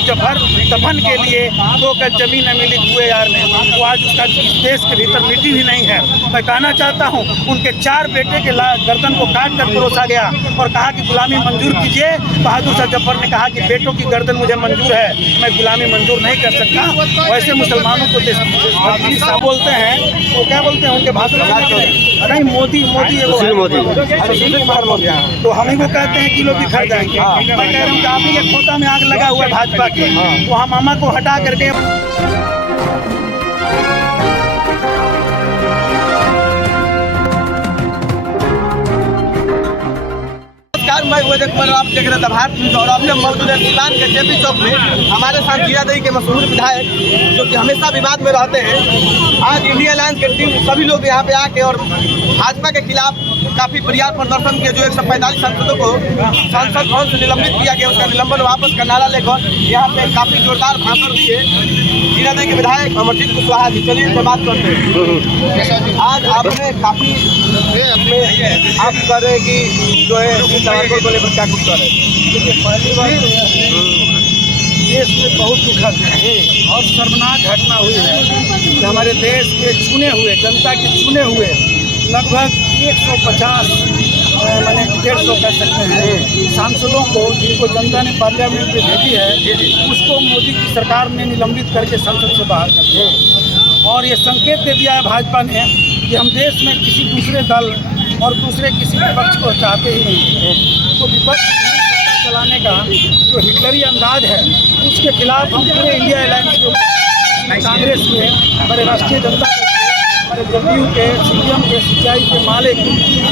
यूसुफ जफर दफन के लिए 2 गज जमीन न मिली हुए यार में, वो आज उसका देश के भीतर मिट्टी भी नहीं है। मैं कहना चाहता हूँ उनके 4 बेटे के गर्दन को काट कर परोसा गया और कहा कि गुलामी मंजूर कीजिए। बहादुर शाह जफर ने कहा कि बेटों की गर्दन मुझे मंजूर है, मैं गुलामी मंजूर नहीं कर सकता। वैसे मुसलमानों को देशभक्ति साहब बोलते हैं, वो क्या बोलते हैं उनके भाषण नहीं, मोदी तो हम ही को कहते हैं किलो बिखर जाएंगे। मैं कह रहा हूँ कि आप ही के खोता में आग लगा हुआ है भाजपा के, वहाँ मामा को हटा करके मैं वो आप देख रहे थे भारत न्यूज और अपने मौजूद है सिवान के जेपी चौक में हमारे साथ जीरादेई के मशहूर विधायक जो कि हमेशा विवाद में रहते हैं। आज इंडिया अलायंस के टीम सभी लोग यहाँ पे आके और भाजपा के खिलाफ काफ़ी प्रयास प्रदर्शन किए। जो 145 सांसदों को संसद भवन से निलंबित किया गया, उसका निलंबन वापस का नारा लेकर यहाँ पे काफ़ी जोरदार भाषण दिए जीरादेई के विधायक अमरजीत कुशवाहा जी। चलिए इनसे बात करते हैं। आज आपने काफ़ी आप कह रहे हैं कि जो है को लेकर क्या कुछ कर रहे हैं? देखिए, पहली बात तो देश में बहुत दुखद और शर्मनाक घटना हुई है कि हमारे देश के चुने हुए, जनता के चुने हुए लगभग 150 मैंने 150 कह सकते हैं सांसदों को, जिनको जनता ने पार्लियामेंट में भेजी है, उसको मोदी की सरकार ने निलंबित करके संसद से बाहर कर दिया। और ये संकेत दे दिया है भाजपा ने कि हम देश में किसी दूसरे दल और दूसरे किसी विपक्ष को चाहते ही नहीं। तो विपक्ष सत्ता चलाने का जो हिटलरी अंदाज है, उसके खिलाफ हम पूरे इंडिया अलायंस के, कांग्रेस के, हमारे राष्ट्रीय जनता दल के, हमारे जदयू के, सीपीएम के, सीपीआई के माले के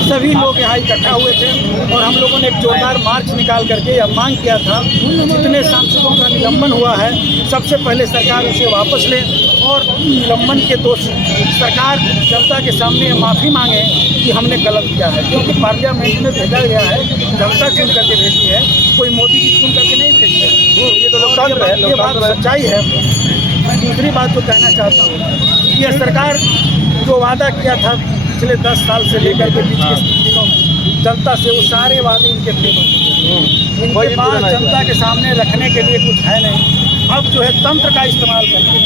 सभी लोग यहाँ इकट्ठा हुए थे और हम लोगों ने एक जोरदार मार्च निकाल करके यह मांग किया था जितने सांसदों का निलंबन हुआ है सबसे पहले सरकार उसे वापस ले और निलंबन के दोषी सरकार जनता के सामने माफ़ी मांगे कि हमने गलत किया है। क्योंकि पार्लियामेंट में भेजा गया है, जनता चुन करके भेजी है, कोई मोदी जी चुन करके नहीं भेजी है। ये तो लोकतंत्र है, ये बात सच्चाई है। मैं दूसरी बात तो कहना चाहता हूँ कि यह सरकार जो वादा किया था पिछले 10 साल से लेकर के बीच के दिनों में जनता से, वो सारे वादे इनके फेल। इनके पास जनता के सामने रखने के लिए कुछ है नहीं। अब जो है तंत्र का इस्तेमाल करके,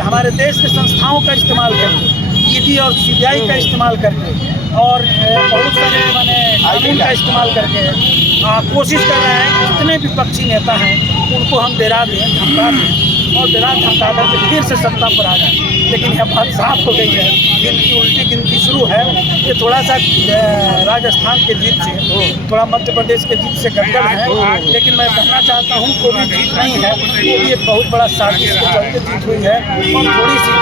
हमारे देश के संस्थाओं का इस्तेमाल करके, ईडी और सीबीआई का इस्तेमाल करके और बहुत सारे कानून का इस्तेमाल करके कोशिश कर रहे हैं कि जितने विपक्षी नेता हैं उनको हम डरा दें, धमका दें और डरा धमका करके फिर से सत्ता पर आ जाए। लेकिन यह बात साफ हो गई है, गिनती उल्टी गिनती शुरू है। ये थोड़ा सा राजस्थान के जीत से, थोड़ा मध्य प्रदेश के जीत से गड़बड़ है, लेकिन मैं कहना चाहता हूँ कोई भी जीत नहीं है, ये बहुत बड़ा साजिश के चलते जीत हुई है और थोड़ी सी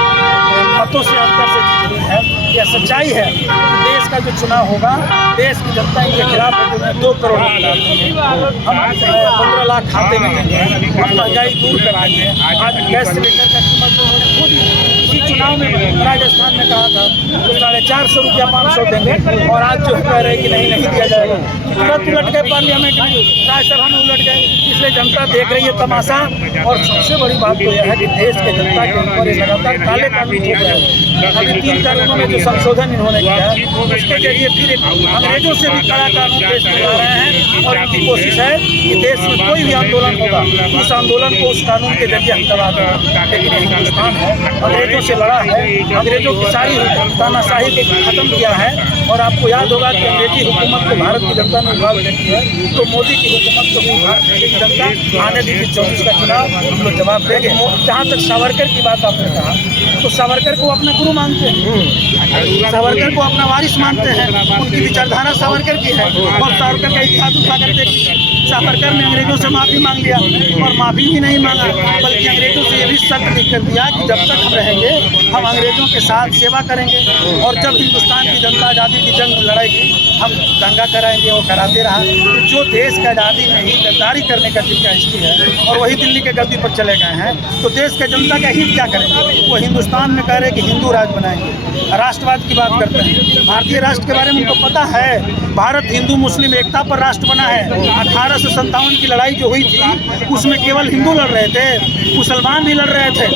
मतों से अंतर से जीत हुई है। यह सच्चाई है। देश का जो चुनाव होगा, देश की जनता इनके खिलाफ है, जो 2 करोड़ हम 15 लाख खाते में देंगे, हम महंगाई दूर कराएंगे। आज गैस सिलेंडर का कीमत तो उन्होंने खुद इसी चुनाव में राजस्थान में कहा था तो 450 रुपया 500 देंगे और आज जो कह रहे हैं कि नहीं दिया जाएगा। तुरंत उलट गए पार्लियामेंट में, राज्यसभा में उलट गए। इसलिए जनता देख रही है तमाशा। और सबसे बड़ी बात तो यह है कि देश के जनता के ऊपर लगातार काले कानून हो गए हैं। अभी 3 कानूनों में जो संशोधन इन्होंने किया है उसके जरिए फिर अंग्रेजों से भी कड़ा कानून देश में ला रहे हैं और इनकी कोशिश है कि देश में कोई भी आंदोलन होगा उस आंदोलन को उस कानून के जरिए हम दबा दें। लेकिन हिंदुस्तान है, अंग्रेजों से लड़ा है, अंग्रेजों की सारी तानाशाही को खत्म किया है। और आपको याद होगा कि अंग्रेजी हुकूमत को भारत की जनता ने उभार देती है, तो मोदी की हुकूमत को भारत की जनता आने दीजिए 24 का चुनाव हम लोग जवाब देंगे। जहाँ तक सावरकर की बात आपने कहा, तो सावरकर को अपना गुरु मानते हैं, सावरकर को अपना वारिस मानते हैं, उनकी विचारधारा सावरकर की है। और सावरकर का इतिहास उठा कर देखिए, सावरकर ने अंग्रेजों से माफ़ी मांग लिया और माफ़ी भी नहीं मांगा, बल्कि अंग्रेजों से ये भी शर्त लिख कर दिया कि जब तक हम रहेंगे हम अंग्रेजों के साथ सेवा करेंगे और जब हिंदुस्तान की जनता आज़ादी की जंग लड़ेगी हम दंगा कराएंगे। वो कराते रहा। जो देश की आज़ादी में ही गद्दारी करने का जिनका हिस्ट्री है और वही दिल्ली के गद्दी पर चले गए हैं, तो देश के जनता का हित क्या करेंगे? वो हिंदुस्तान में कह रहे हैं कि हिंदू राज बनाएंगे, राष्ट्रवाद की बात करते हैं। भारतीय राष्ट्र के बारे में उनको पता है, भारत हिंदू मुस्लिम एकता पर राष्ट्र बना है। 18 1957 की लड़ाई जो हुई थी उसमें केवल हिंदू लड़ रहे थे, मुसलमान भी लड़ रहे थे।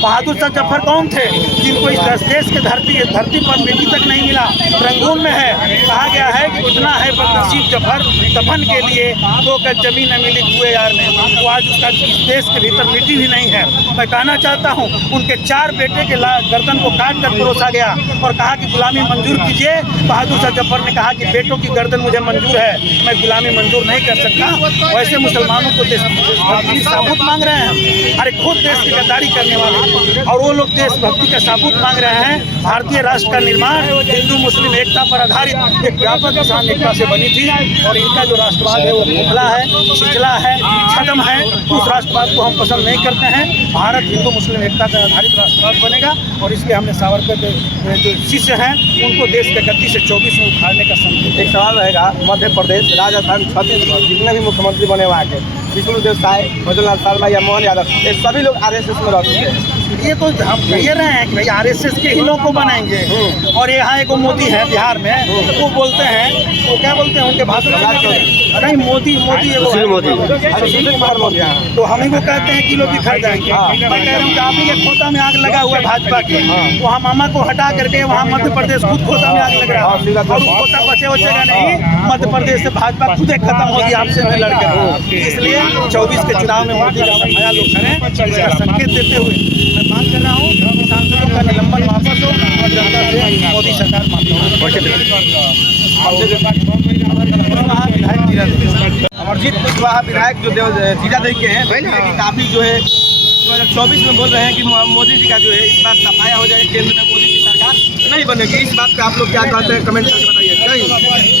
बहादुर शाह जफर कौन थे जिनको इस देश के धरती पर मिट्टी तक नहीं मिला, रंगून में है। कहा गया है कि इतना है बदनसीब जफर दफन के लिए 2 गज जमीन न मिली कुएं यार में, वो आज उसका इस देश के भीतर मिट्टी भी नहीं है। मैं कहना चाहता हूँ उनके 4 बेटे के गर्दन को काट कर परोसा गया और कहा कि गुलामी मंजूर कीजिए। बहादुर शाह जफर ने कहा कि बेटों की गर्दन मुझे मंजूर है, मैं गुलामी मंजूर नहीं कर सकता। वैसे मुसलमानों को देशभक्ति का सबूत मांग रहे हैं, अरे खुद देश की गद्दारी करने वाले, और वो लोग देशभक्ति का सबूत मांग रहे हैं। भारतीय राष्ट्र का निर्माण हिंदू मुस्लिम एकता पर आधारित एक व्यापक किसान एकता से बनी थी, और इनका जो राष्ट्रवाद है वो खोखला है, छिछला है, छद्म है। उस राष्ट्रवाद को हम पसंद नहीं करते हैं। भारत हिंदू मुस्लिम एकता पर आधारित राष्ट्रवाद बनेगा, और इसलिए हमने सावरकर के जो शिष्य हैं उनको देश के गद्दी से 24 में उखाड़ने का संकेत। एक सवाल रहेगा, मध्य प्रदेश, राजस्थान, छत्तीसगढ़ जितने भी मुख्यमंत्री बने वहाँ के, विष्णुदेव साय, भजनलाल शर्मा या मोहन यादव, ये सभी लोग आरएसएस में रहते हैं। ये तो हम कह रहे हैं कि भाई आरएसएस के ही लोग को बनाएंगे। और यहाँ एक मोदी है बिहार में, वो बोलते हैं, वो क्या बोलते हैं उनके भाषण में, नहीं मोदी सुशील कुमार मोदी, तो हम ही को कहते हैं किलो बिखर जाएंगे। मैं कह रहा हूँ कि आप ही के खोता में आग लगा हुआ है भाजपा के, वहाँ मामा को हटा करके वहाँ मध्य प्रदेश खुद खोता में आग लग रहा है, और वो खोता बचेगा नहीं। मध्य प्रदेश से भाजपा खुद एक खत्म होगी आपसे में लड़कर। इसलिए 24 के चुनाव में मोदी का सफाया लोग करें, इसका संकेत देते हुए मैं मांग कर रहा हूँ कि सांसदों का निलंबन वापस हो और जनता से मोदी सरकार माफी अमरजीत कुशवाहा विधायक जो जीरादेई के हैं, कि काफ़ी जो है 2024 में बोल रहे हैं कि मोदी जी का जो है इस बार सफाया हो जाए, केंद्र में मोदी की सरकार नहीं बनेगी। इस बात पे आप लोग क्या कहते हैं, कमेंट करके बताइए।